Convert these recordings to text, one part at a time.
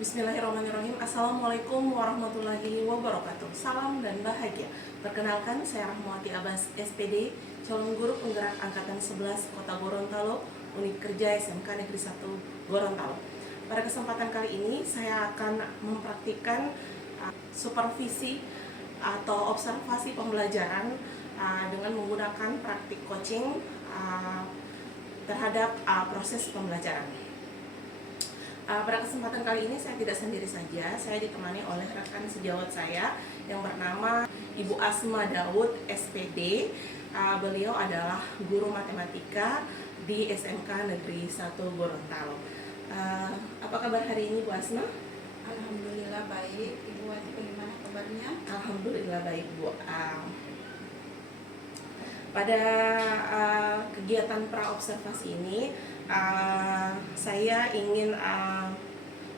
Bismillahirrahmanirrahim. Assalamualaikum warahmatullahi wabarakatuh. Salam dan bahagia. Perkenalkan, saya Rahmawati Abbas, SPD, calon guru penggerak Angkatan 11 Kota Gorontalo, Unit Kerja SMK Negeri 1 Gorontalo. Pada kesempatan kali ini, saya akan mempraktikkan supervisi atau observasi pembelajaran dengan menggunakan praktik coaching terhadap proses pembelajaran. Pada kesempatan kali ini saya tidak sendiri saja, saya ditemani oleh rekan sejawat saya yang bernama Ibu Asma Daud, SPD. Beliau adalah guru matematika di SMK Negeri 1 Gorontalo. Apa kabar hari ini Bu Asma? Alhamdulillah baik. Ibu Wati bagaimana kabarnya? Alhamdulillah baik Bu. Pada kegiatan praobservasi ini saya ingin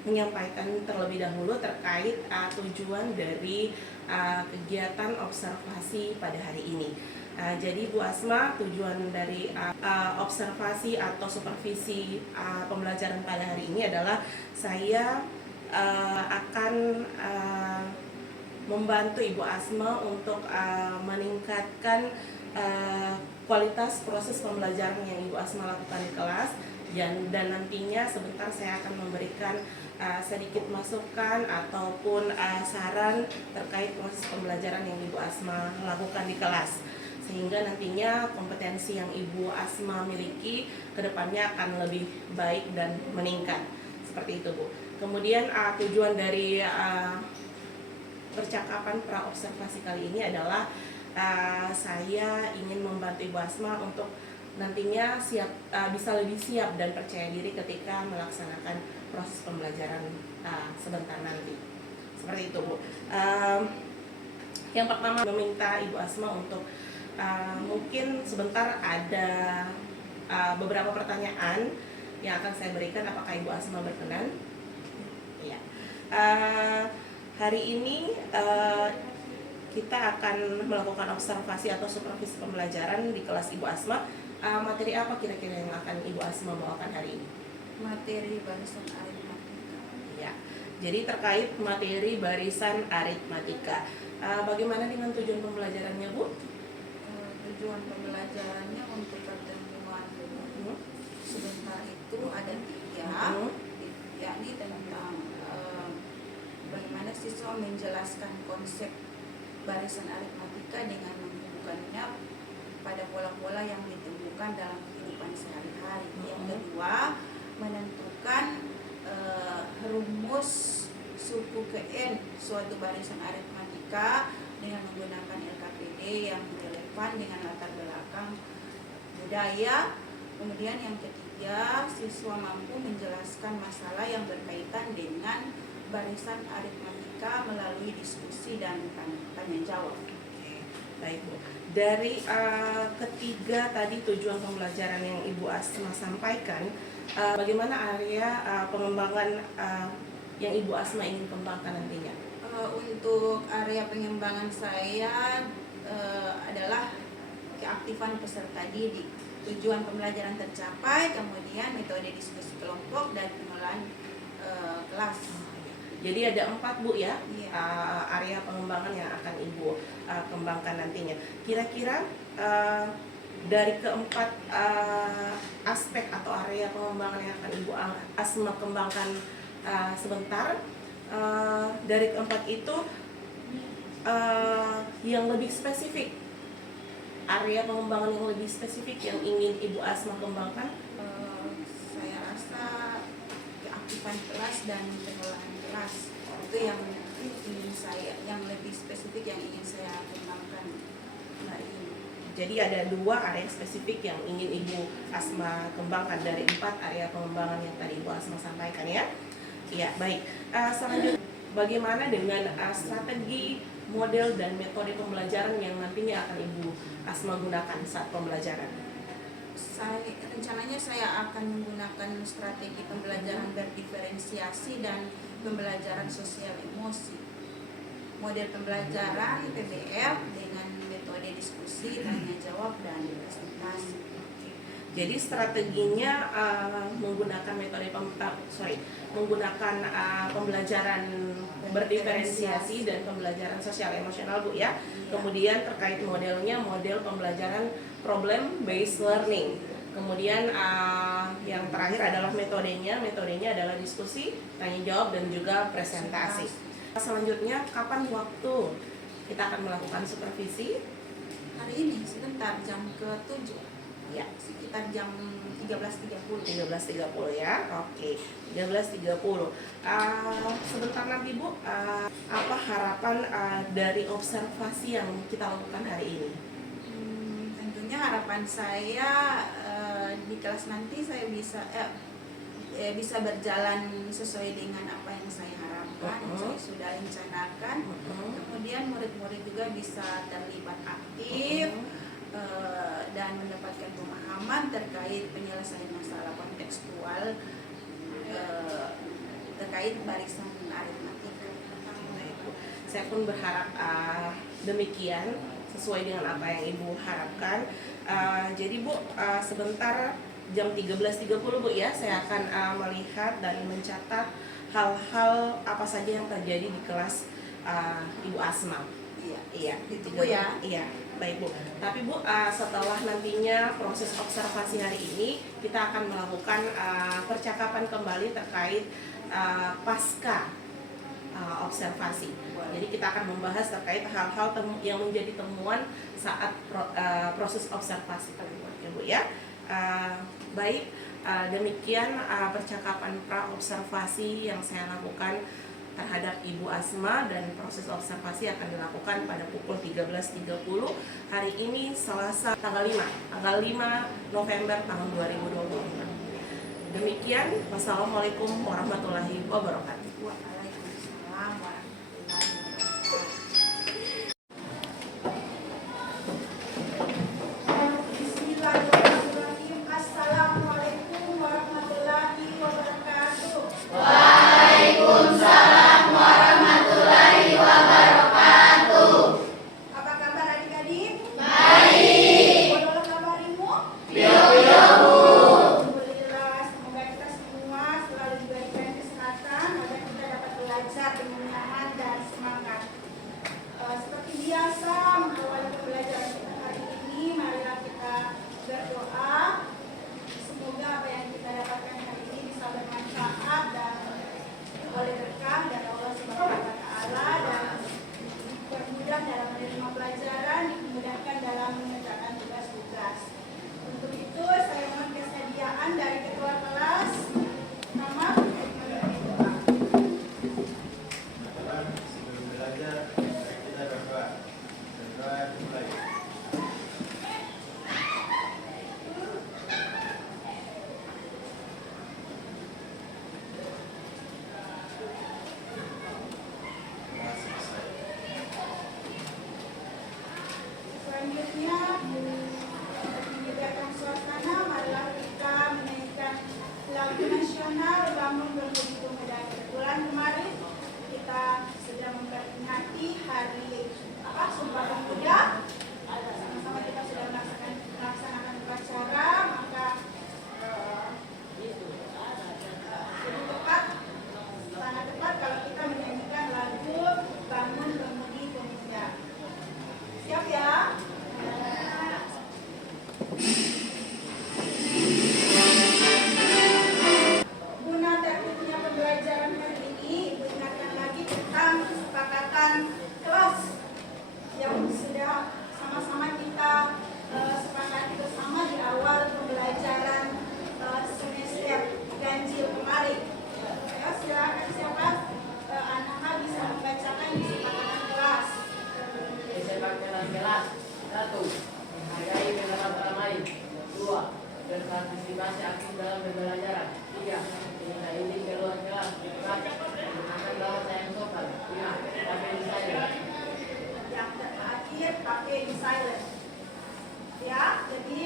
menyampaikan terlebih dahulu terkait tujuan dari kegiatan observasi pada hari ini. Jadi Bu Asma, tujuan dari observasi atau supervisi pembelajaran pada hari ini adalah saya akan membantu Ibu Asma untuk meningkatkan kualitas proses pembelajaran yang Ibu Asma lakukan di kelas, dan nantinya sebentar saya akan memberikan sedikit masukan ataupun saran terkait proses pembelajaran yang Ibu Asma lakukan di kelas, sehingga nantinya kompetensi yang Ibu Asma miliki kedepannya akan lebih baik dan meningkat. Seperti itu Bu. Kemudian tujuan dari percakapan praobservasi kali ini adalah saya ingin membantu Ibu Asma untuk nantinya bisa lebih siap dan percaya diri ketika melaksanakan proses pembelajaran sebentar nanti. Seperti itu Bu. Yang pertama, meminta Ibu Asma untuk mungkin sebentar ada beberapa pertanyaan yang akan saya berikan. Apakah Ibu Asma berkenan? Iya. Hari ini kita akan melakukan observasi atau supervisi pembelajaran di kelas Ibu Asma. Materi apa kira-kira yang akan Ibu Asma bawakan hari ini? Materi barisan aritmatika. Ya, jadi terkait materi barisan aritmatika. Bagaimana dengan tujuan pembelajarannya Bu? Tujuan pembelajarannya untuk pertemuan sebentar itu ada 3, yakni tentang bagaimana siswa menjelaskan konsep barisan aritmatika dengan menghubungkannya pada pola-pola yang ditemukan dalam kehidupan sehari-hari. Yang kedua, menentukan rumus suku ke N suatu barisan aritmatika dengan menggunakan LKPD yang relevan dengan latar belakang budaya. Kemudian yang ketiga, siswa mampu menjelaskan masalah yang berkaitan dengan barisan aritmatika melalui diskusi dan tanya jawab. Baik Bu. Dari ketiga tadi tujuan pembelajaran yang Ibu Asma sampaikan, bagaimana area pengembangan yang Ibu Asma ingin kembangkan nantinya? Untuk area pengembangan saya adalah keaktifan peserta didik, tujuan pembelajaran tercapai, kemudian metode diskusi kelompok dan pengelolaan kelas. Jadi ada 4 Bu ya, Iya. area pengembangan yang akan Ibu kembangkan nantinya. Kira-kira dari keempat aspek atau area pengembangan yang akan Ibu Asma kembangkan sebentar, dari keempat itu yang lebih spesifik, area pengembangan yang lebih spesifik yang ingin Ibu Asma kembangkan? Saya rasa keaktifan kelas dan pengelolaan kelas itu yang ingin saya, yang lebih spesifik yang ingin saya kembangkan hari ini. Jadi ada 2 area spesifik yang ingin Ibu Asma kembangkan dari 4 area pengembangan yang tadi Ibu Asma sampaikan ya. Iya, baik. Selanjutnya, bagaimana dengan strategi, model, dan metode pembelajaran yang nantinya akan Ibu Asma gunakan saat pembelajaran? Rencananya saya akan menggunakan strategi pembelajaran berdiferensiasi dan pembelajaran sosial emosi. Model pembelajaran PBL dengan metode diskusi, tanya jawab, dan presentasi. Jadi strateginya menggunakan metode menggunakan pembelajaran berdiferensiasi dan pembelajaran sosial emosional Bu ya. Kemudian terkait modelnya model pembelajaran problem based learning. Kemudian yang terakhir adalah metodenya adalah diskusi, tanya jawab dan juga presentasi. Selanjutnya kapan waktu kita akan melakukan supervisi? Hari ini sebentar jam ke-7. Ya, Sekitar jam 13.30. 13.30 ya. Oke, 13.30. Sebentar nanti Bu, apa harapan dari observasi yang kita lakukan hari ini? Tentunya harapan saya di kelas nanti saya bisa berjalan sesuai dengan apa yang saya harapkan, saya sudah rencanakan. Kemudian murid-murid juga bisa terlibat aktif dan mendapatkan pemahaman terkait penyelesaian masalah kontekstual terkait barisan aritmatika. Saya pun berharap demikian sesuai dengan apa yang Ibu harapkan. Jadi Bu, sebentar jam 13.30 Bu ya, saya akan melihat dan mencatat hal-hal apa saja yang terjadi di kelas Ibu Asma. Iya, ditunggu ya. Iya, baik Bu. Tapi Bu, setelah nantinya proses observasi hari ini, kita akan melakukan percakapan kembali terkait pasca observasi. Jadi kita akan membahas terkait hal-hal yang menjadi temuan saat proses observasi tersebut ya Bu ya. Baik, demikian percakapan pra observasi yang saya lakukan terhadap Ibu Asma, dan proses observasi akan dilakukan pada pukul 13.30 hari ini Selasa tanggal 5 November tahun 2020. Demikian, wassalamualaikum warahmatullahi wabarakatuh. Waalaikumsalam warahmatullahi wabarakatuh. Bismillahirrahmanirrahim. Assalamualaikum warahmatullahi wabarakatuh. Waalaikumsalam warahmatullahi wabarakatuh. Apa kabar adik-adik? Baik. Bagaimana kabarmu? Bio-bio. Alhamdulillah, semoga kita semua selalu diberikan kesehatan agar kita dapat belajar dengan nyaman dan semangat. Seperti biasa, mengawali pembelajaran kita hari ini, marilah kita berdoa. Semoga apa yang kita dapatkan hari ini bisa bermanfaat dan oleh berkah dari Allah Subhanahu wa Ta'ala, dan dipermudah dalam menerima pelajaran, dimudahkan dalam mengerjakan tugas-tugas. Untuk itu saya mohon kesediaan dari ketua kelas. Nama sebelum belajar kita berdoa. Berdoa mulai. selanjutnya, menyegarkan suasana, marilah kita menyanyikan lagu nasional Bangun Bermudi Pemuda. Kebetulan kemarin kita sedang memperingati hari Sumpah Pemuda. Sama-sama kita sudah melaksanakan upacara, maka lebih tepat, sangat tepat kalau kita menyanyikan lagu Bangun Bermudi Pemuda. Siap ya? Guna tertibnya pembelajaran hari ini, Ibu ingatkan lagi tentang kesepakatan kelas yang sudah sama-sama kita sepakati bersama di awal pembelajaran semester ganjil kemarin. Ya, silakan siapa anak bisa membacakan kesepakatan kelas. Kesepakatan kelas 1. Menghargai kebebasan bermain. 2. Berpartisipasi aktif dalam pembelajaran. 3. Minta izin keluar kelas. 4. Menggunakan bahasa yang sopan. 5. Pakai di silent. Yang terakhir pakai di silent. Ya, jadi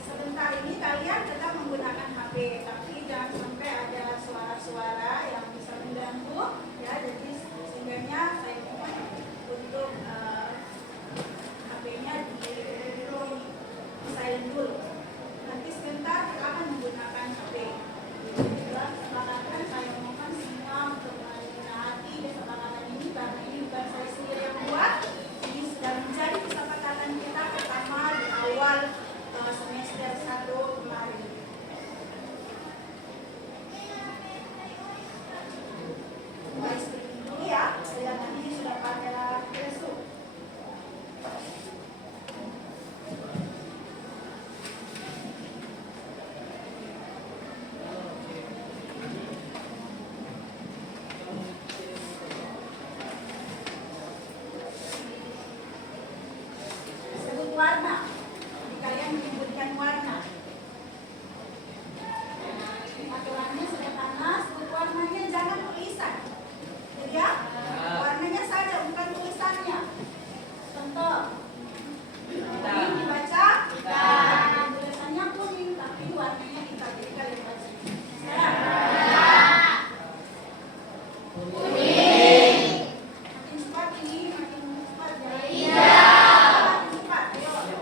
sebentar ini kalian tetap menggunakan HP, tapi jangan sampai ada suara-suara yang bisa mengganggu. Ya, jadi sehingga saya mohon untuk HP-nya di silent dulu. Nanti warna. Jadi kalian menyebutkan warna. Aturannya sederhana, sebut warnanya, jangan tulisan. Jadi ya, warnanya saja, bukan tulisannya. Contoh, kuning dibaca, tulisannya kuning, tapi warnanya hitam. Jadi kalian baca. Makin cepat ini, makin cepat ya. Makin cepat, ayo.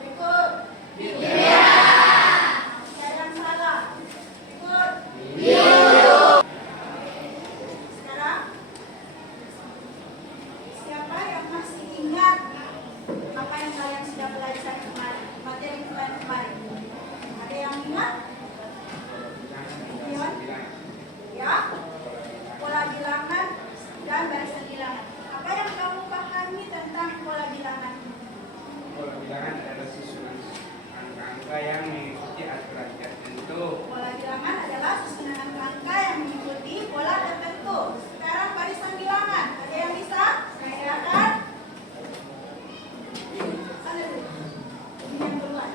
Berikut. Masih ada yang salah. Berikut. Sekarang, siapa yang masih ingat apa yang kalian sudah belajar kemarin, materi kemarin? Ada yang ingat? Gideon? Ya? Pola bilangan dan barisan bilangan. Apa yang kamu pahami tentang pola bilangan? Pola bilangan adalah susunan angka-angka yang mengikuti aturan tertentu. Pola bilangan adalah susunan angka yang mengikuti pola tertentu. Sekarang barisan bilangan. Ada yang bisa? Silakan. Sana dulu. Ini yang duluan.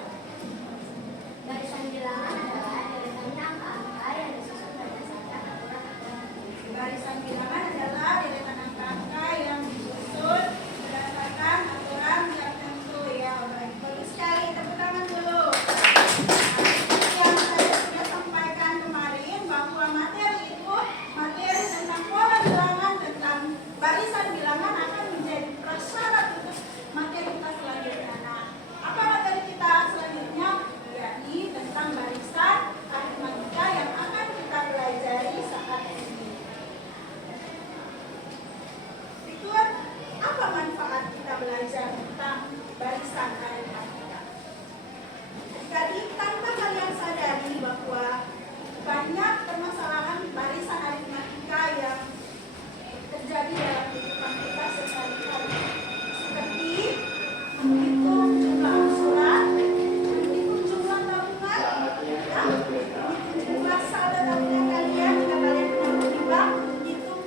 Barisan bilangan adalah deretannya angka-angka yang disusun berdasarkan aturan-aturan. Barisan bilangan adalah deretan angka-angka yang disusun berdasarkan aturan tertentu. Ya, baik. Bagus sekali. Tepuk tangan dulu. Yang saya sudah sampaikan kemarin bahwa materi itu, materi tentang pola bilangan, tentang barisan bilangan akan menjadi prasyarat untuk materi kita selanjutnya. Nah, apa materi kita selanjutnya? Yakni tentang barisan aritmatika yang akan kita pelajari saat ini. Berikut, apa manfaat kita belajar tentang barisan aritmatika? Jadi tanpa kalian sadari bahwa banyak permasalahan barisan aritmatika yang terjadi dalam kehidupan kita sehari-hari, seperti menghitung jumlah angsuran, menghitung jumlah tabungan, ya, menghitung jumlah saldo tabungan kalian jika kalian pernah menimbang, menghitung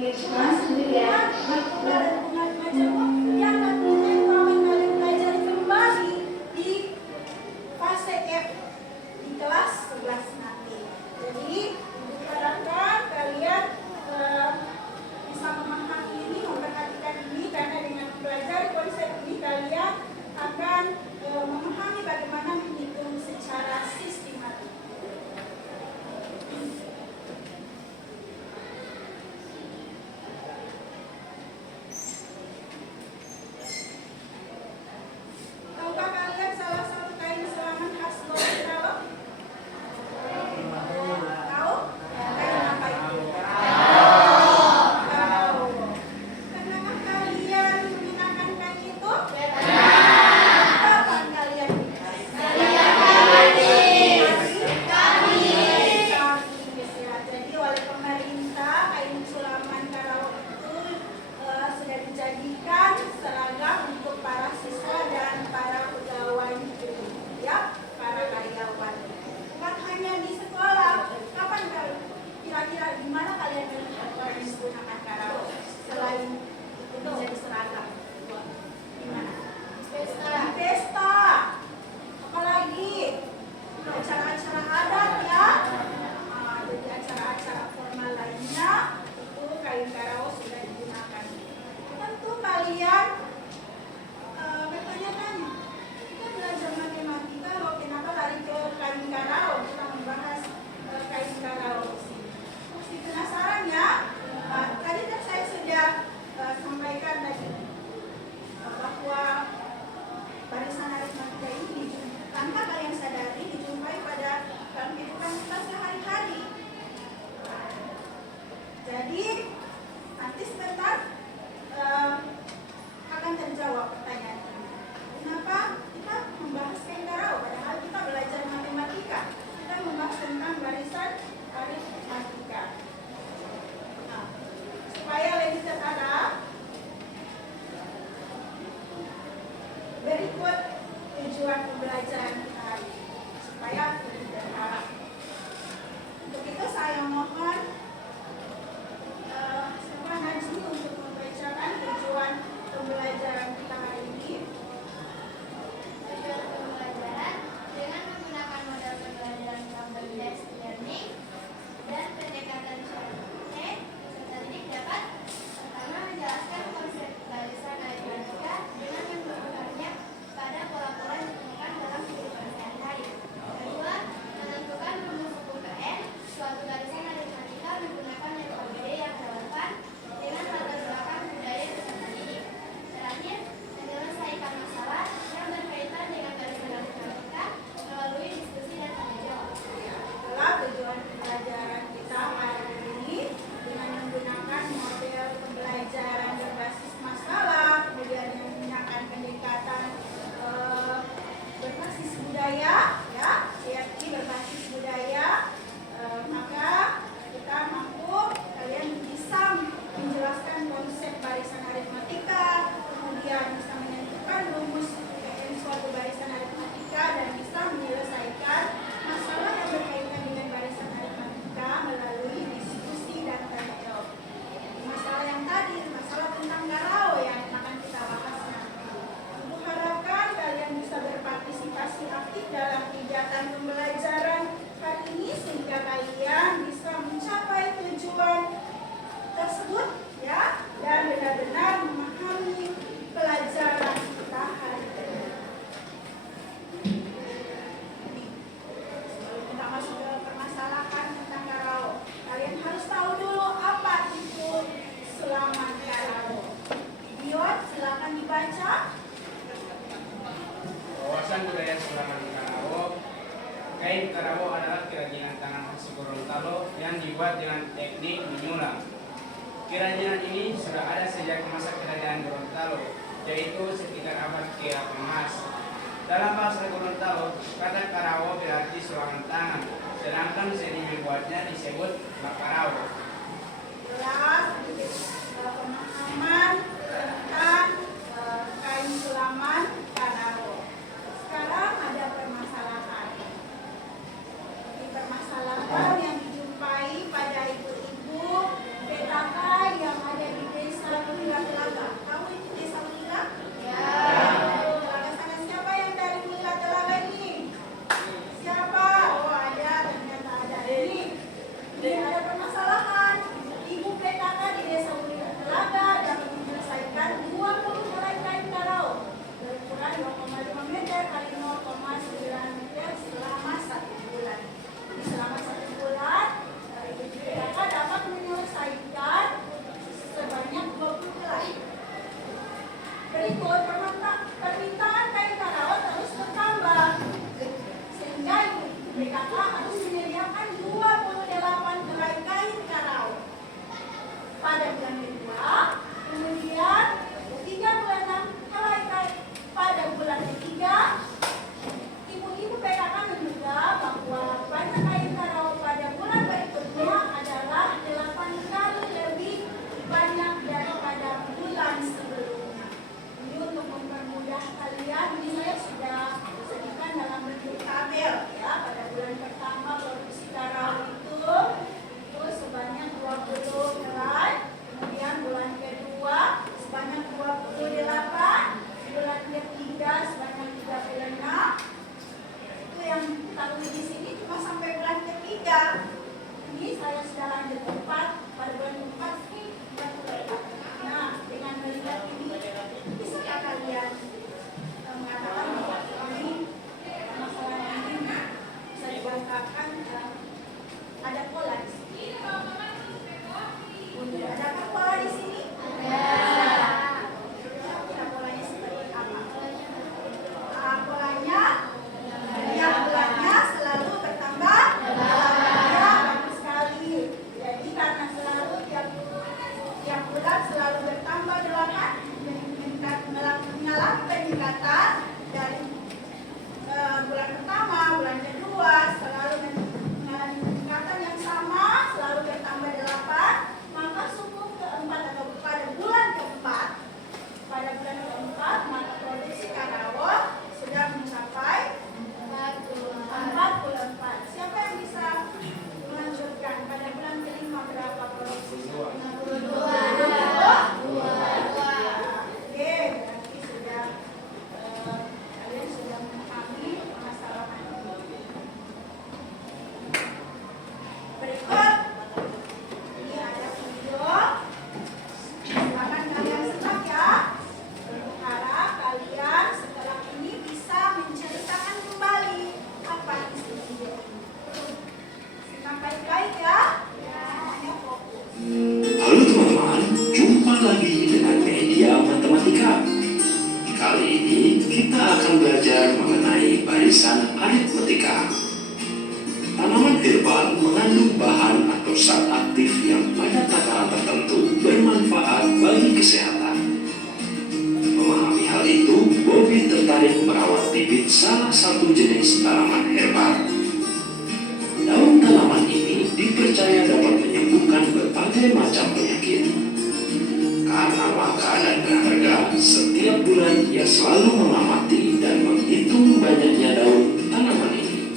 jumlah suntikan, bunga dan bunga majemuk yang nantinya itu akan kalian pelajari kembali di fase F di kelas 11 nanti. Jadi diharapkan kalian bisa memahami ini, memperhatikan ini, karena dengan mempelajari konsep ini kalian akan memahami bagaimana menghitung secara sistematik. Tahukah kalian salah satu kain selaman khas Gorontalo? Tahu? Kain apa itu? Tahu. Pernahkah kalian menggunakan kain itu? Kapan kalian? Kamis. Ya. Jadi oleh pemerintah kain sulaman Karawang itu sudah dijadikan seragam untuk para siswa dan para pegawai negeri, ya, para karyawan. Bukan hanya di sekolah. Kapan kira-kira di mana kalian melihat orang yang menggunakan Karawang selain itu menjadi seragam? Di mana? Di pesta. Apalagi acara-acara adat, ya. Jadi acara-acara formal lainnya itu kain Karawang sudah digunakan. Tentu kalian bertanya-tanya, kita belajar matematika loh, kenapa lari ke kain Karawang? Kita membahas kain Karawang sini. Pasti penasaran ya? Tadi kan saya sudah sampaikan tadi bahwa barisan aritmatika ini tanpa kalian sadari dijumpai pada dalam kehidupan kita sehari-hari. Jadi nanti sebentar akan terjawab pertanyaan ini. Kenapa kita membahas kain Karawang padahal kita belajar matematika? Kita membahas tentang barisan aritmatika. Nah, supaya lebih terarah, berikut tujuan pembelajaran kita hari ini supaya lebih terarah. Untuk itu saya mohon Siapa Najmi untuk membacakan tujuan pembelajaran kita hari ini. karawo adalah kerajinan tangan khas Gorontalo yang dibuat dengan teknik menyulam. Kerajinan ini sudah ada sejak masa kerajaan Gorontalo, yaitu sekitar abad ke-18. Dalam bahasa Gorontalo, kata karawo berarti sulangan tangan, sedangkan seni membuatnya disebut bakarawo. Jelas pemahaman tentang kain sulaman karawo. Sekarang ada permasalahan. Di permasalahan yang dijumpai pada ibu-ibu PKK yang ada di desa Telaga. Tahu itu desa Telaga? Ya. Telaga sana siapa yang dari Telaga ini? Siapa? Oh ada, ternyata ada. Ini ada permasalahan. Ibu PKK di desa Telaga dapat menyelesaikan 20 helai kain karawo berukuran 2,5 meter kali 0,9 meter selama 1 bulan. Selama 1 bulan, ibu PKK dapat menyelesaikan sebanyak 20 helai. Berikut permintaan kain karawo terus bertambah, sehingga ibu PKK harus menyediakan 28 helai kain karawo. Pada bulan kedua, kemudian 36 helai kain. Pada bulan ketiga, ibu-ibu PKK menduga bahwa banyak kain karawo pada bulan berikutnya adalah 8 kali lebih banyak daripada bulan sebelumnya. Ini untuk mempermudah kalian, ini saya sudah sebutkan dalam bentuk tabel ya. Pada bulan pertama produksi karawo itu sebanyak 20 helai, kemudian bulan kedua sebanyak 28, bulan ketiga sebanyak 36. Itu yang diketahui di sini cuma sampai bulan ketiga. Ini saya sudah lanjut ke 4, pada bulan 4 ini 44. Nah, dengan melihat ini, bisakah kalian mengatakan bahwa ini masalah ini bisa dibangkakan ada pola di sini? Adakah pola di sini? Kira polanya seperti apa? Polanya tiap bulannya selalu bertambah. Ya, bagus sekali. Jadi karena selalu tiap bulan selalu bertambah 8, mengalami peningkatan dari bulan pertama, bulan kedua selalu mengalami peningkatan yang sama, selalu bertambah 8, maka sungguh keempat atau pada bulan keempat, maka produksi karawo sudah mencapai 44. Siapa yang bisa melanjutkan pada bulan kelima berapa produksi? 62. Oke, berarti sudah kalian sudah memahami permasalahan ini. Berikut ini ada video. Silakan kalian simak ya. Berharap kalian setelah ini bisa menceritakan kembali apa isi video ini. Simak baik-baik ya. Hanya fokus. Halo teman-teman, jumpa lagi dengan media matematika. Kali ini kita akan belajar mengenai barisan aritmetika. Tanaman herbal mengandung bahan atau zat aktif yang pada takaran tertentu bermanfaat bagi kesehatan. Memahami hal itu, Bobby tertarik merawat bibit salah satu jenis tanaman herbal. Daun tanaman ini dipercaya dapat menyembuhkan berbagai macam penyakit. Karena langka dan berharga, setiap bulan ia selalu mengamati dan menghitung banyaknya daun tanaman ini.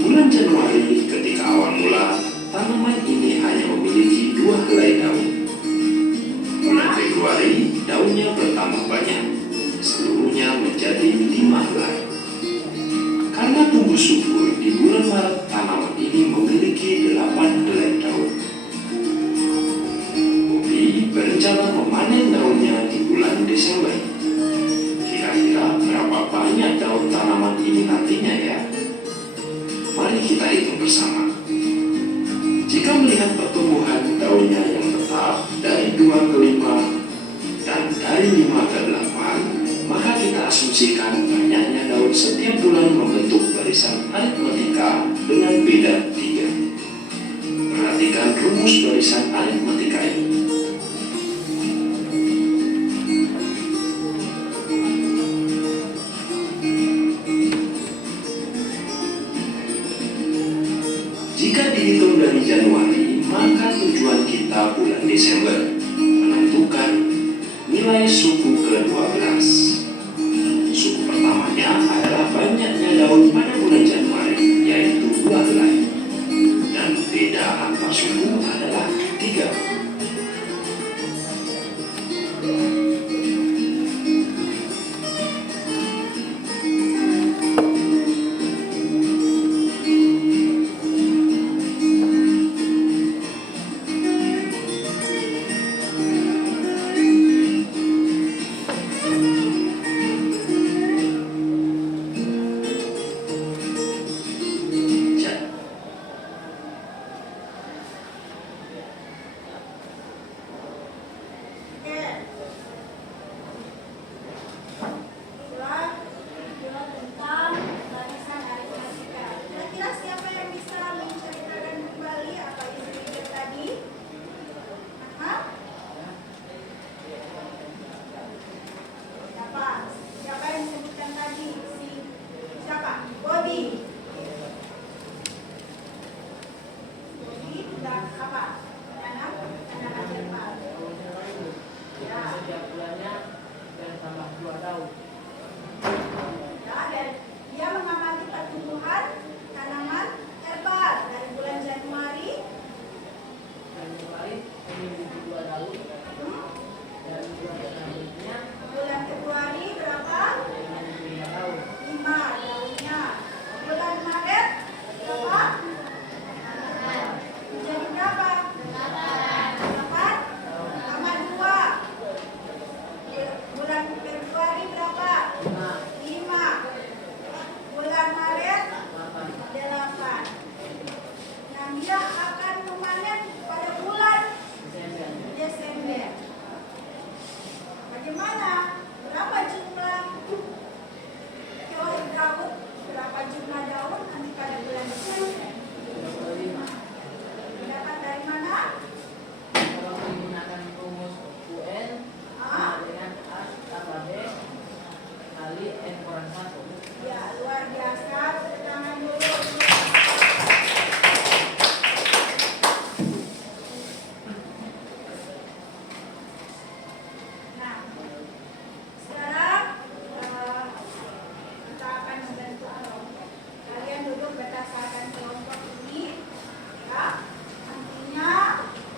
Bulan Januari, ketika awal mula, tanaman ini hanya memiliki 2 helai daun. Bulan Februari, daunnya bertambah banyak, seluruhnya menjadi 5 helai. Karena tumbuh subur, di bulan Maret tanaman ini memiliki 8 helai daun. Bobby berencana memanen daunnya di bulan Desember. Kira-kira berapa banyak daun tanaman ini nantinya ya? Mari kita hitung bersama. Jika melihat pertumbuhan daunnya yang tetap dari 2 ke 5 dan dari 5 ke 8, maka kita asumsikan banyaknya daun setiap bulan membentuk barisan aritmetika. Desember menentukan nilai suku ke-12. Suku pertamanya adalah banyaknya daun pada bulan Januari, yaitu 2 helai. Dan beda antar suku adalah 3. Itulah tentang barisan aritmatika. Kira-kira siapa yang bisa menceritakan kembali apa isi video tadi? Hah? Siapa? Siapa yang disebutkan tadi? Siapa? Bobby. Bobby sudah apa? Tanam herbal. Ya. Setiap bulannya dan tambah 2 daun. Ya, dan dia mengamati pertumbuhan tanaman herbal dari bulan Januari. Januari memiliki 2 daun dan bulan selanjutnya Bulan Februari berapa? memiliki 5 daun. 5 daunnya. Bulan Maret berapa? Menjadi berapa? 8 tambah 2. Bulan Februari berapa? 5. Bulan Maret 8. Yang dia akan memanen pada bulan Desember. Bagaimana? Berapa jumlah daun? Berapa jumlah daun nanti pada bulan Desember? 25. Dapat dari mana? Kalau menggunakan rumus UN Ah, dengan A tambah B kali N kurang 1. ya luar biasa. Tepuk tangan dulu. Nah, sekarang kita akan membentuk kelompok. Kalian duduk berdasarkan kelompok ini, ya. Nantinya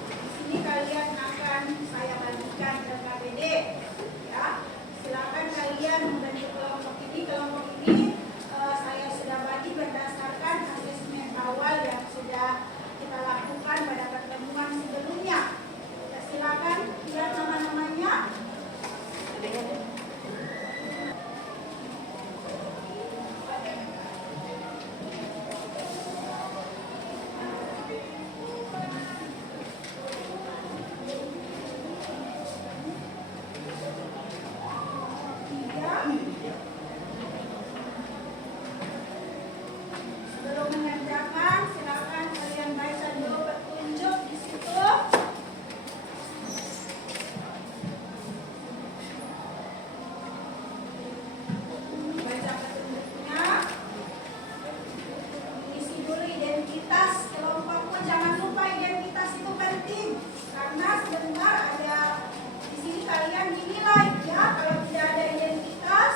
di sini kalian akan saya bagikan ke KPD, ya. Silakan kalian membentuk kelompok ini. Kelompok ini saya sudah bagi berdasarkan asesmen awal yang sudah kita lakukan pada pertemuan sebelumnya. Ya, silakan lihat nama-namanya. Sebelum mengerjakan, silakan kalian baca dulu petunjuk di situ. Baca petunjuknya. Isi dulu identitas kelompokmu. Jangan lupa identitas itu penting. Karena sebentar ada di sini kalian dinilai, ya. Kalau tidak ada identitas,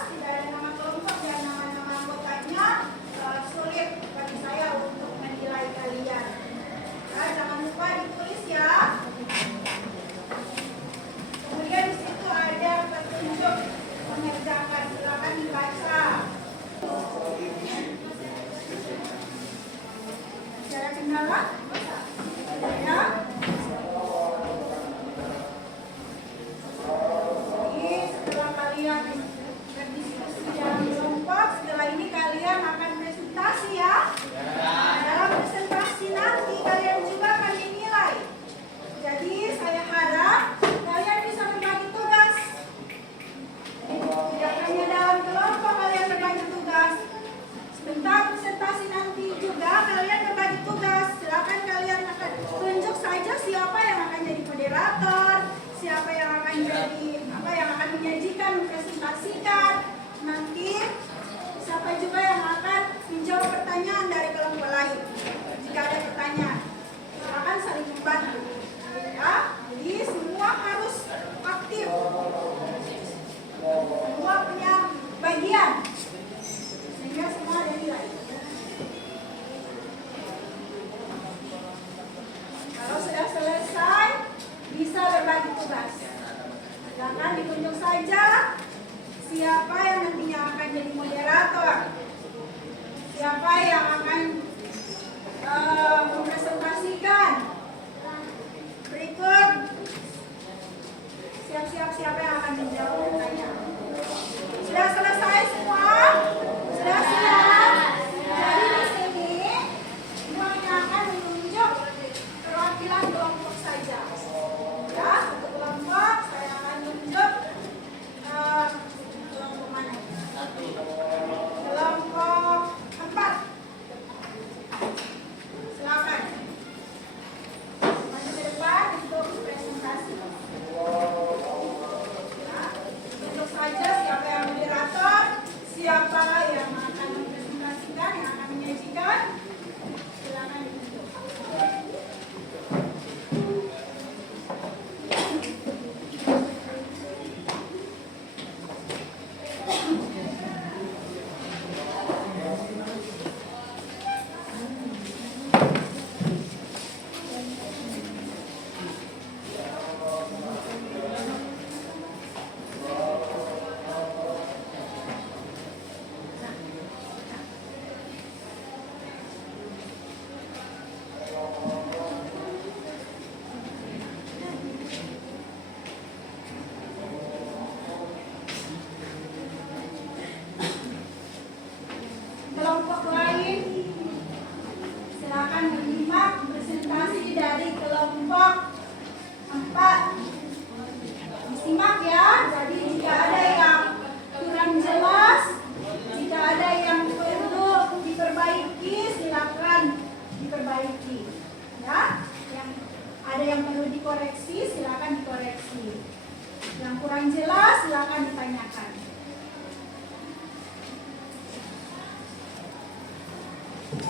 Silakan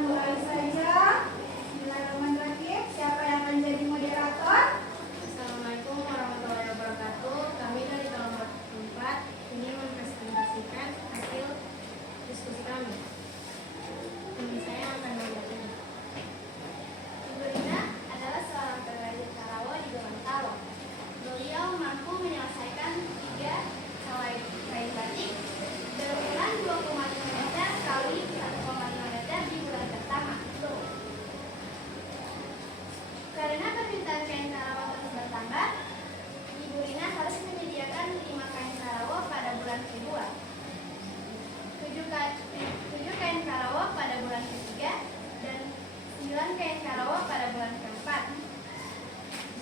mulai saja. Bismillahirrahmanirrahim. Siapa yang akan jadi moderator? Assalamualaikum warahmatullahi wabarakatuh. Kami dari kelompok 4 ingin mempresentasikan hasil diskusi kami. Teman saya akan membacakan. Ibu Rina adalah seorang perajin karawa di Gorontalo. Beliau mampu menyelesaikan 3 helai kain batik berukuran 2,5 meter kali 1,5 meter di bulan pertama. Karena permintaan kain karawa terus bertambah, Ibu Rina harus menyediakan 5 kain karawa pada bulan kedua, 7 kain karawa pada bulan ketiga, dan 9 kain karawa pada bulan keempat.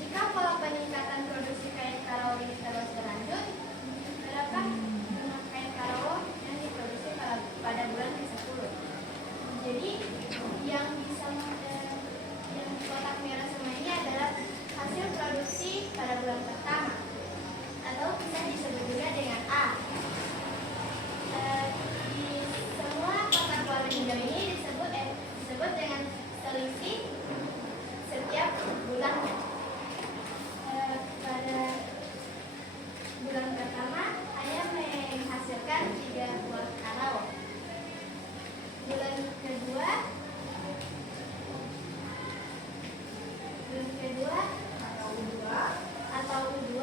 Jika pola peningkatan produksi kain karawa ini terus berlanjut, berapa jumlah kain karawa yang diproduksi pada bulan ke-10? Jadi yang bisa yang kotak merah semua ini adalah hasil produksi pada bulan pertama, atau bisa disebut juga dengan A. Di semua kotak warna hijau ini disebut dengan selisih setiap bulannya. Pada bulan pertama hanya menghasilkan 3 buah karawa. Bulan kedua atau U2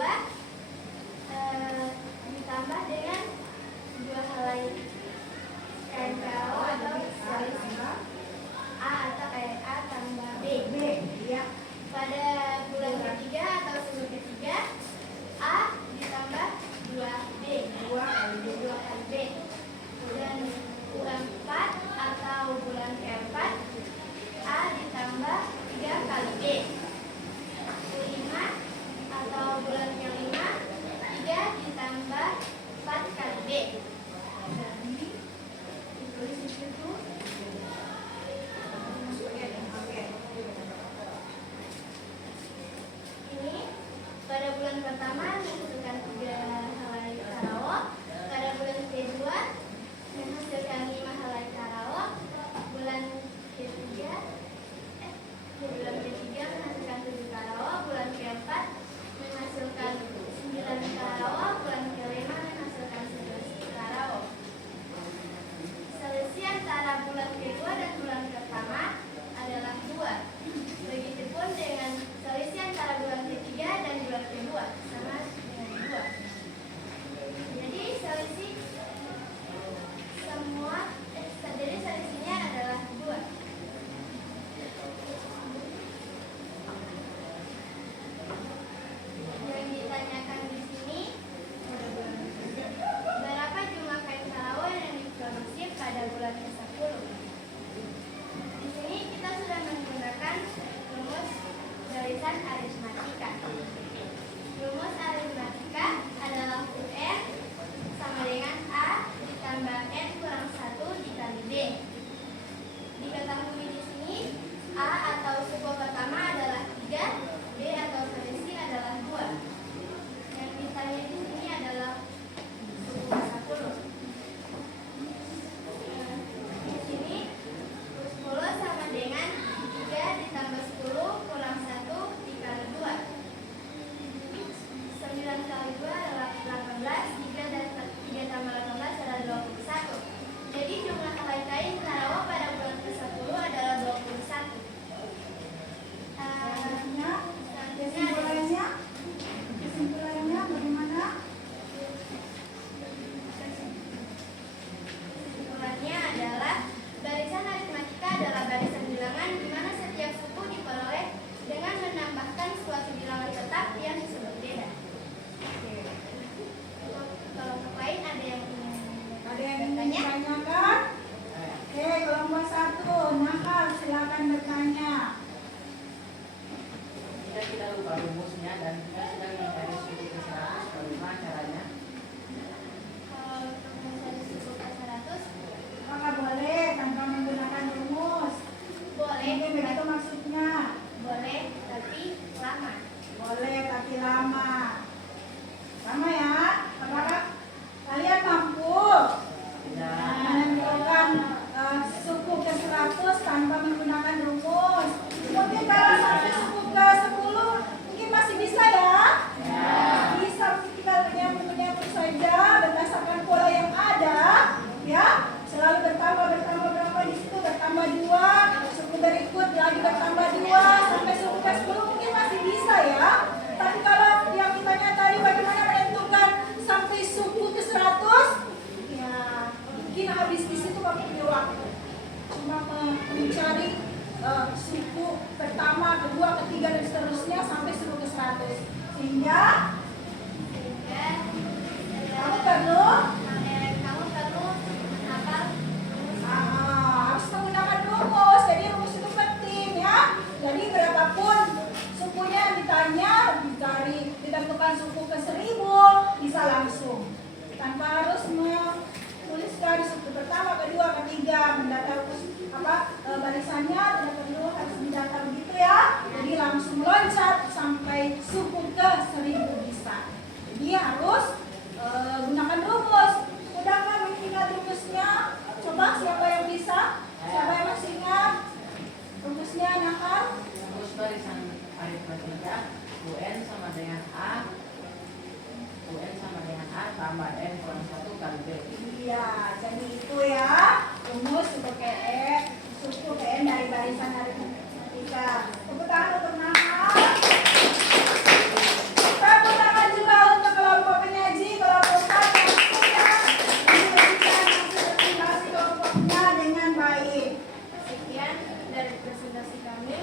ditambah dengan 2 helai kain karawa atau selisih A atau A tambah B. Ya. Pada bulan ketiga atau sebelum ketiga, A ditambah 2B, 2 kali B. Dan U4 atau bulan keempat, A ditambah 3 kali B. U5 atau bulan kelima, 3 ditambah 4 kali B. Ditulis di situ. Ini pada bulan pertama menghasilkan 3 helai karawa, pada bulan kedua menghasilkan 5 helai karawa, bulan ketiga menghasilkan 7 karawa, bulan keempat menghasilkan 9 karawa, bulan kelima menghasilkan 11 karawa. Selisih antara bulan kedua dan bulan pertama adalah 2. Begitupun dengan selisih antara bulan ketiga dan bulan kedua, sama dengan 2. Jadi selisihnya adalah 2. Yang ditanyakan di sini, berapa jumlah kain karawa yang diproduksi pada bulan ke-10? Di sini kita sudah menggunakan rumus barisan aritmatika. Rumus aritmatika adalah UN sama dengan A ditambah N kurang 1 dikali D. Diketahui di sini A atau suku pertama adalah 3, B atau selisih adalah 2. Yang ditanya di sini adalah suku ke-10. Di sini 10 sama dengan 3 ditambah 10 kurang 1 dikali 2. 9 kali 2 adalah 18, 3 tambah 18 adalah 21. Jadi jumlah helai kain karawa pada bulan ke-10 adalah 21. Kesimpulannya bagaimana? Kesimpulannya adalah barisan aritmatika adalah barisan bilangan di mana setiap suku diperoleh dengan menambahkan suatu bilangan tetap yang disebut beda. Kalau untuk lain ada yang ingin bertanya? Ditanyakan? Oke, kelompok 1, nakal, silakan bertanya. Jika kita lupa rumusnya dan kita sedang mencari suku ke-100, bagaimana caranya? Kalau untuk mencari suku ke-100, Apakah boleh tanpa menggunakan rumus? boleh, Mungkin begitu maksudnya. boleh, tapi lama. Boleh tapi lama. kedua, ketiga, dan seterusnya sampai 10 ke 100. Sehingga kamu perlu harus menggunakan rumus. Jadi rumus itu penting ya. Jadi berapapun sukunya yang ditanya, ditentukan suku ke 1000, bisa langsung tanpa harus menuliskan suku pertama, kedua, ketiga, mendata barisannya tidak perlu harus didata begitu ya. Jadi langsung loncat sampai suku ke 1000 bisa. Jadi harus gunakan rumus. Udah kan ingat rumusnya? Coba siapa yang bisa? Siapa yang masih ingat? Rumusnya Nahal? Rumus barisan aritmatika UN sama dengan A tambah N kurang 1 kali B. Iya, jadi itu ya rumus suku PN dari barisan aritmatika. Tepuk tangan untuk Nahal. Tepuk tangan juga untuk kelompok penyaji, kelompok 4 yang sudah memberikan hasil presentasi kelompoknya dengan baik. Sekian dari presentasi kami.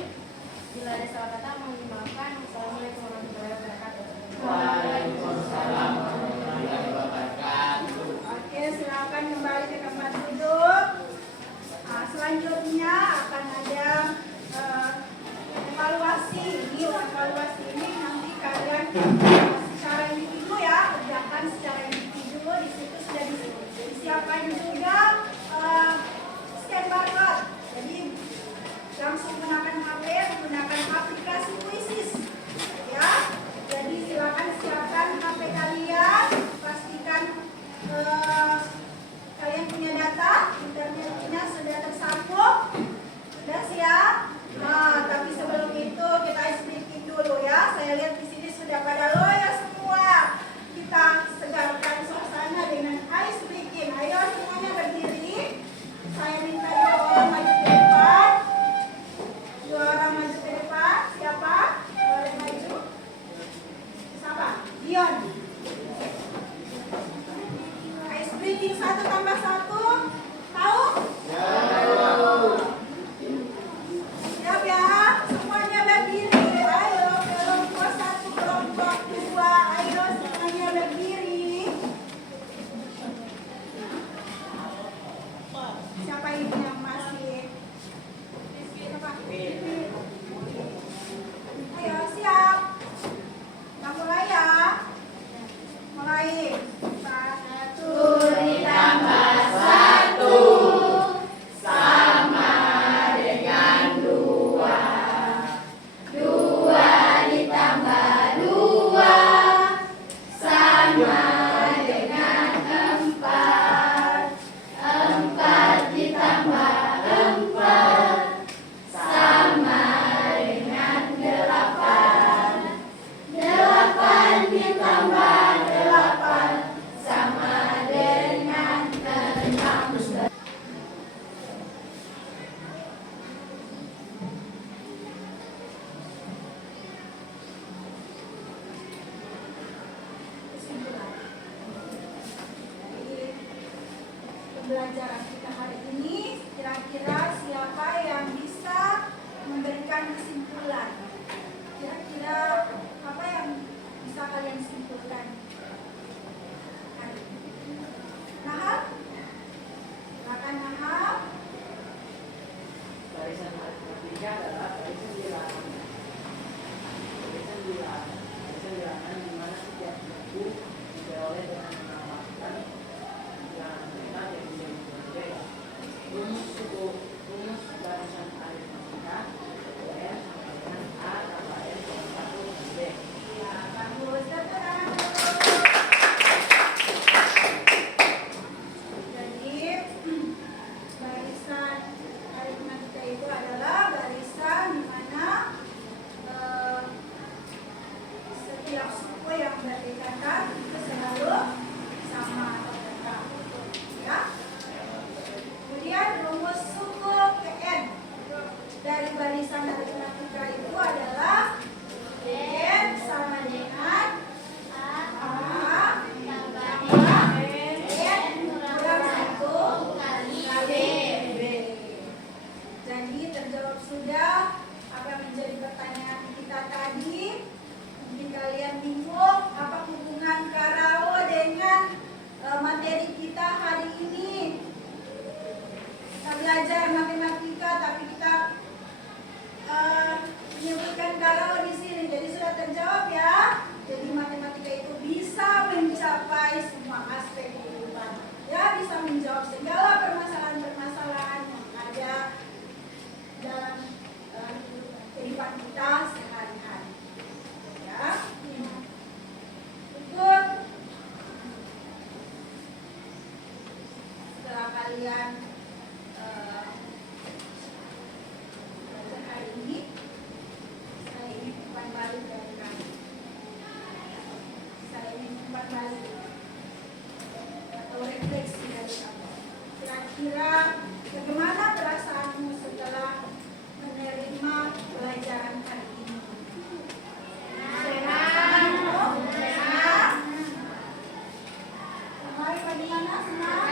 Bila ada salah kata mohon dimaafkan. Wassalamualaikum warahmatullahi wabarakatuh. Waalaikumsalam warahmatullahi wabarakatuh. Oke, silakan kembali ke tempat duduk. Selanjutnya akan ada evaluasi. Evaluasi ini nanti kalian secara individu ya, kerjakan secara individu. Di situ sudah disiapkan juga scan barcode. Jadi langsung gunakan HP, menggunakan aplikasi Quizzes ya. Jadi silakan siapkan HP kalian, pastikan kalian punya data, internetnya sudah tersambung, sudah siap. Nah, tapi sebelum itu kita ice breaking dulu ya. Saya lihat di sini sudah pada loyo semua. Kita segarkan suasana dengan ice breaking. Ayo semuanya berdiri. Saya minta 2 orang maju ke depan. 2 orang maju ke depan. Siapa? Boleh maju. Siapa? Dion. Ice breaking 1 tambah 1. Tahu? Siap ya? Semuanya berdiri. Ayo kelompok 1, kelompok 2. Ayo semuanya berdiri. Siapa ini yang masih? Siapa? Ayo siap. Kita mulai ya. Mulai. 1 ditambah 1 sama dengan 2. 2 ditambah 2 sama dengan 4. 4 ditambah 4 sama dengan 8. 8 ditambah 8 sama dengan 16. Pembelajaran kita hari ini, kira-kira siapa yang bisa memberikan kesimpulan? Kira-kira apa yang bisa kalian simpulkan? Nahal? Silakan Nahal. Barisan aritmatika adalah barisan bilangan. Barisan bilangan di mana setiap buku diperoleh dengan menambahkan bilangan mereka yang menjadi kita jawab ya. Jadi matematika itu bisa mencapai semua aspek kehidupan. Ya, bisa menjawab segala permasalahan-permasalahan yang ada dalam kehidupan kita sehari-hari. Ya. Ikut. Setelah kalian belajar hari ini, saya ingin umpan balik dari kami. Saya ingin umpan balik atau refleksi dari kamu. Kira-kira bagaimana perasaanmu setelah menerima pelajaran hari ini? Senang? Senang? Kemarin bagaimana? Senang?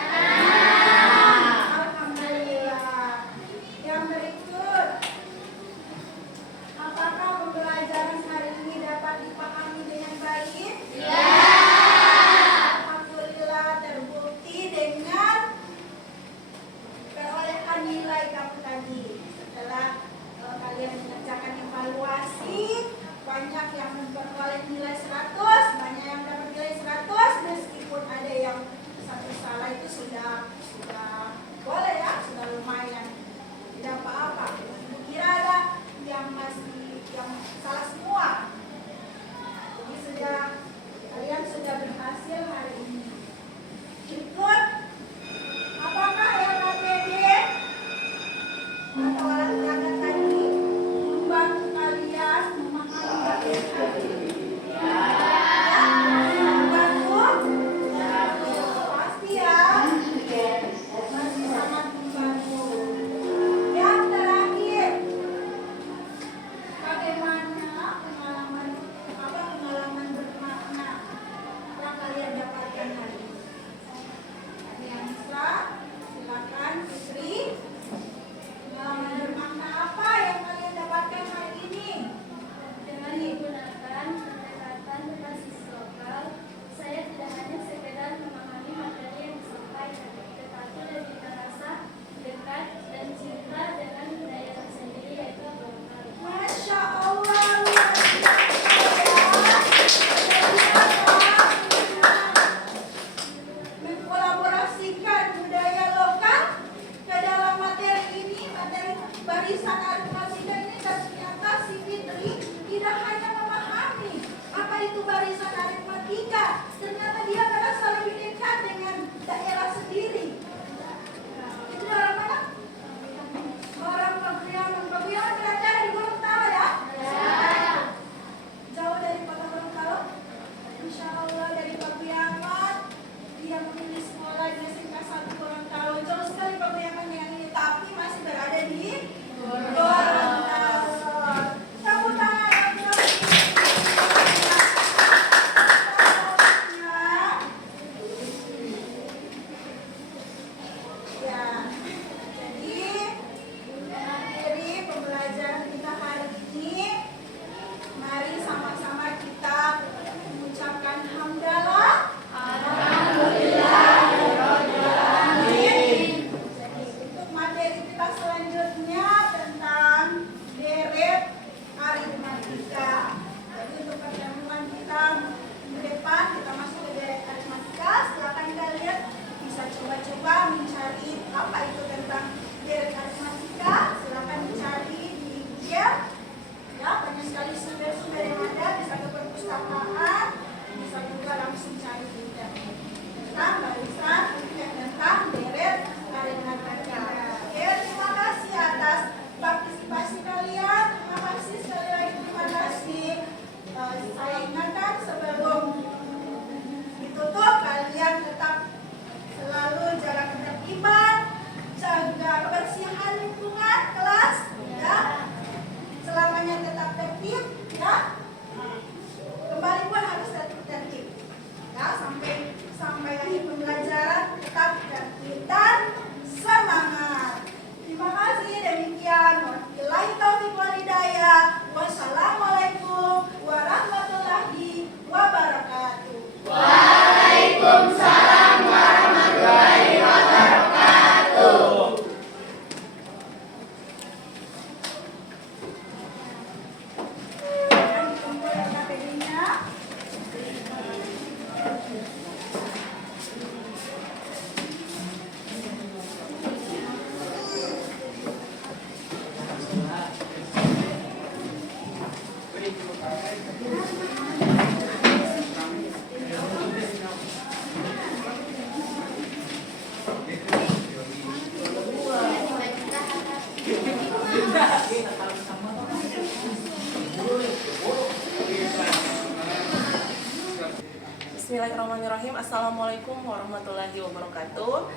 Bismillahirrahmanirrahim. Assalamualaikum warahmatullahi wabarakatuh.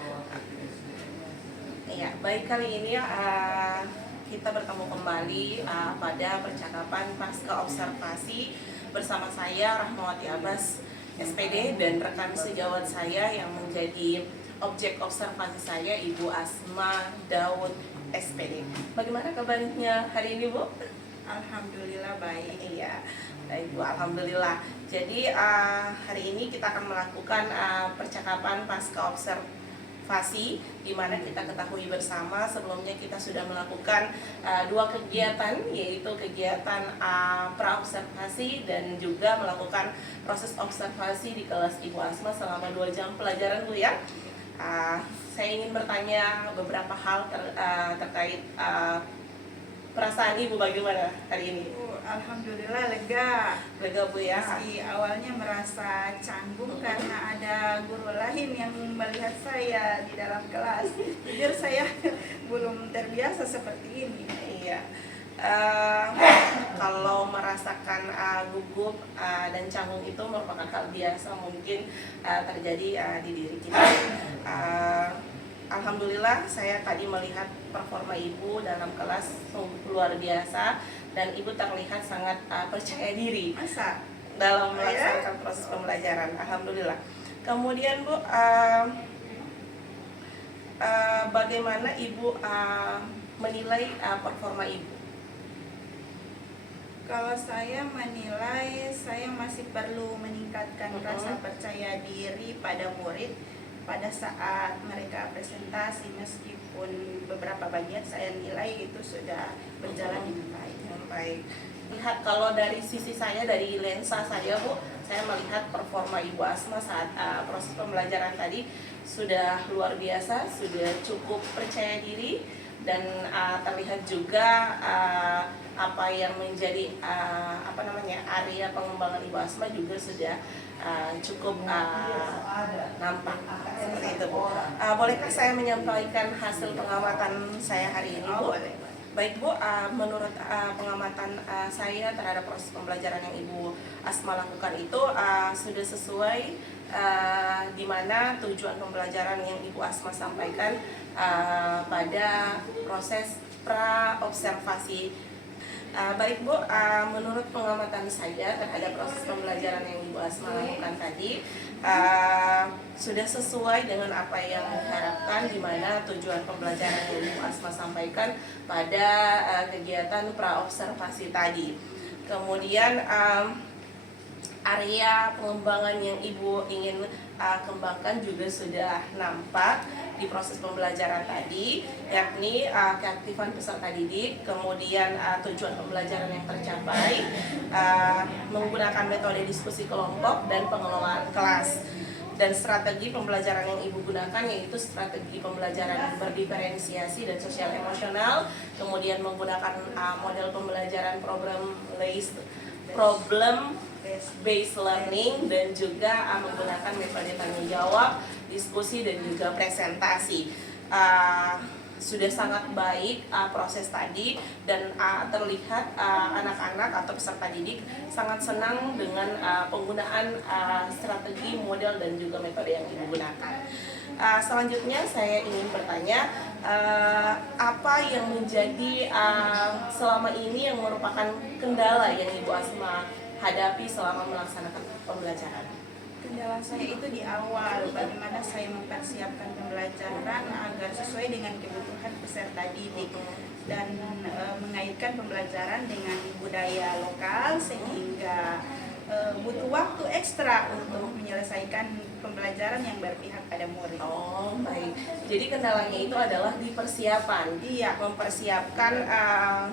Ya, baik, kali ini kita bertemu kembali pada percakapan pasca observasi bersama saya Rahmawati Abbas SPD dan rekan sejawat saya yang menjadi objek observasi saya Ibu Asma Daud SPD. Bagaimana kabarnya hari ini, Bu? Alhamdulillah baik. Iya, baik Bu, alhamdulillah. Jadi hari ini kita akan melakukan percakapan pasca observasi, di mana kita ketahui bersama sebelumnya kita sudah melakukan dua kegiatan, yaitu kegiatan pra-observasi dan juga melakukan proses observasi di kelas Ibu Asma selama 2 jam pelajaran, Bu ya. Saya ingin bertanya beberapa hal terkait perasaan Ibu bagaimana hari ini? Alhamdulillah lega. Lega, Bu ya. Meski awalnya merasa canggung karena ada guru lain yang melihat saya di dalam kelas. Jujur saya belum terbiasa seperti ini. Iya. Kalau merasakan gugup dan canggung itu merupakan hal biasa mungkin terjadi di diri kita. Alhamdulillah saya tadi melihat performa Ibu dalam kelas luar biasa dan Ibu terlihat sangat percaya diri Masa? dalam melaksanakan proses pembelajaran. Alhamdulillah. Kemudian Bu, bagaimana Ibu menilai performa Ibu? Kalau saya menilai saya masih perlu meningkatkan rasa percaya diri pada murid pada saat mereka presentasi, meskipun beberapa bagian saya nilai itu sudah berjalan dengan baik. Baik. Lihat kalau dari sisi saya, dari lensa saya Bu, saya melihat performa Ibu Asma saat proses pembelajaran tadi sudah luar biasa, sudah cukup percaya diri dan terlihat juga apa yang menjadi area pengembangan Ibu Asma juga sudah cukup nampak seperti itu Bu. Bolehkah saya menyampaikan hasil pengamatan saya hari ini, Bu? Boleh. Baik Bu, menurut pengamatan saya terhadap proses pembelajaran yang Ibu Asma lakukan itu sudah sesuai di mana tujuan pembelajaran yang Ibu Asma sampaikan pada proses pra-observasi. Baik Bu, menurut pengamatan saya terhadap proses pembelajaran yang Ibu Asma lakukan tadi sudah sesuai dengan apa yang diharapkan, di mana tujuan pembelajaran yang Ibu Asma sampaikan pada kegiatan pra-observasi tadi. Kemudian area pengembangan yang Ibu ingin kembangkan juga sudah nampak di proses pembelajaran tadi, yakni keaktifan peserta didik, kemudian tujuan pembelajaran yang tercapai, menggunakan metode diskusi kelompok dan pengelolaan kelas. Dan strategi pembelajaran yang Ibu gunakan yaitu strategi pembelajaran berdiferensiasi dan sosial emosional, kemudian menggunakan model pembelajaran problem based learning, dan juga menggunakan metode tanya jawab, diskusi, dan juga presentasi. Sudah sangat baik proses tadi dan terlihat anak-anak atau peserta didik sangat senang dengan penggunaan strategi, model, dan juga metode yang Ibu gunakan. Selanjutnya saya ingin bertanya, apa yang menjadi selama ini yang merupakan kendala yang Ibu Asma hadapi selama melaksanakan pembelajaran? Kendala saya itu di awal, bagaimana saya mempersiapkan pembelajaran agar sesuai dengan kebutuhan peserta didik dan mengaitkan pembelajaran dengan budaya lokal sehingga butuh waktu ekstra untuk menyelesaikan pembelajaran yang berpihak pada murid. Oh, baik. Jadi kendalanya itu adalah di persiapan. Iya, Mempersiapkan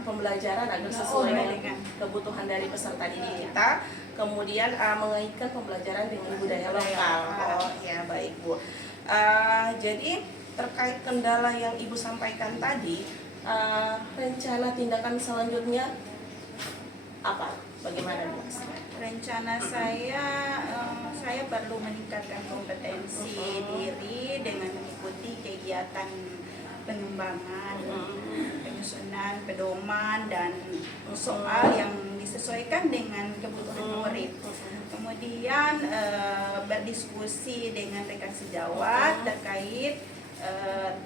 pembelajaran agar sesuai dengan kebutuhan dari peserta didik kita. Kemudian mengaitkan pembelajaran dengan budaya lokal. Oh, ya, baik Bu. Jadi terkait kendala yang Ibu sampaikan tadi, rencana tindakan selanjutnya apa? Bagaimana Bu Asma? Rencana saya perlu meningkatkan kompetensi diri dengan mengikuti kegiatan pengembangan, penyusunan pedoman dan soal yang disesuaikan dengan kebutuhan murid. Kemudian berdiskusi dengan rekan sejawat terkait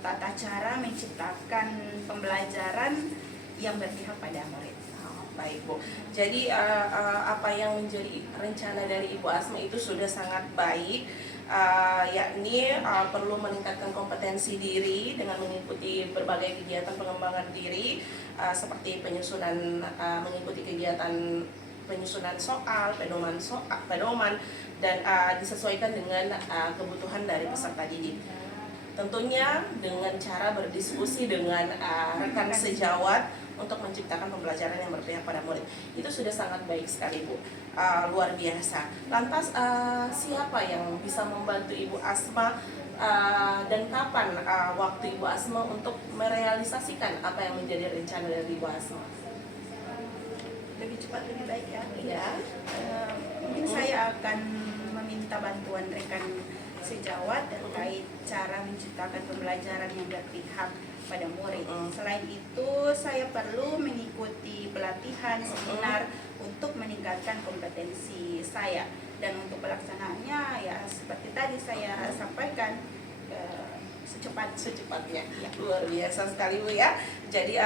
tata cara menciptakan pembelajaran yang berpihak pada murid. Baik Bu, jadi apa yang menjadi rencana dari Ibu Asma itu sudah sangat baik, yakni perlu meningkatkan kompetensi diri dengan mengikuti berbagai kegiatan pengembangan diri seperti penyusunan, mengikuti kegiatan penyusunan soal, pedoman dan disesuaikan dengan kebutuhan dari peserta didik. Tentunya dengan cara berdiskusi dengan rekan sejawat untuk menciptakan pembelajaran yang berpihak pada murid. Itu sudah sangat baik sekali Bu, luar biasa. Lantas siapa yang bisa membantu Ibu Asma dan kapan waktu Ibu Asma untuk merealisasikan apa yang menjadi rencana dari Ibu Asma? Lebih cepat lebih baik ya. Ya. Mungkin saya akan meminta bantuan rekan sejawat terkait cara menciptakan pembelajaran yang berpihak pada murid. Selain itu, saya perlu mengikuti pelatihan seminar untuk meningkatkan kompetensi saya. Dan untuk pelaksanaannya ya seperti tadi saya sampaikan, secepatnya. Ya, luar biasa sekali Bu ya. Jadi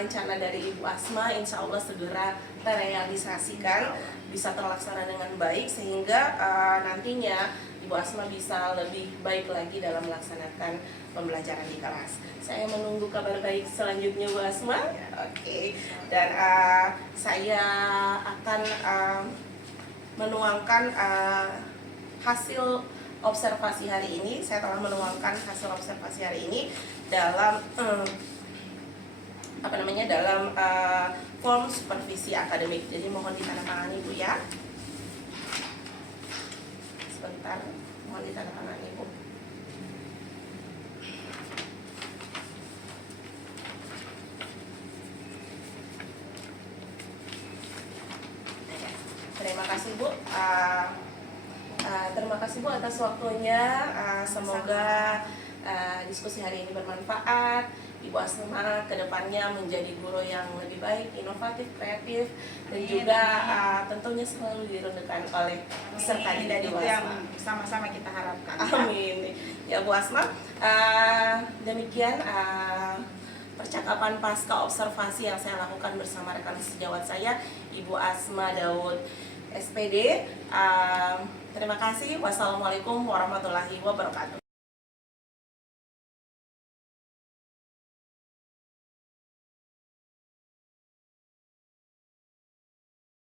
rencana dari Ibu Asma insya Allah segera terrealisasikan, bisa terlaksana dengan baik sehingga nantinya Ibu Asma bisa lebih baik lagi dalam melaksanakan pembelajaran di kelas. Saya menunggu kabar baik selanjutnya Bu Asma. Oke. Dan saya akan menuangkan hasil observasi hari ini. Saya telah menuangkan hasil observasi hari ini dalam dalam form supervisi akademik. Jadi mohon ditandatangani Bu ya. Sebentar, mohon ditandatangani Bu. Terima kasih Bu. Terima kasih Bu atas waktunya. Semoga diskusi hari ini bermanfaat. Ibu Asma kedepannya menjadi guru yang lebih baik, inovatif, kreatif, dan juga tentunya selalu dirindukan oleh peserta didik itu Bu yang Asma. sama-sama kita harapkan. Amin. Ya Bu Asma, demikian percakapan pasca observasi yang saya lakukan bersama rekan sejawat saya, Ibu Asma Daud SPD. Terima kasih. Wassalamualaikum warahmatullahi wabarakatuh.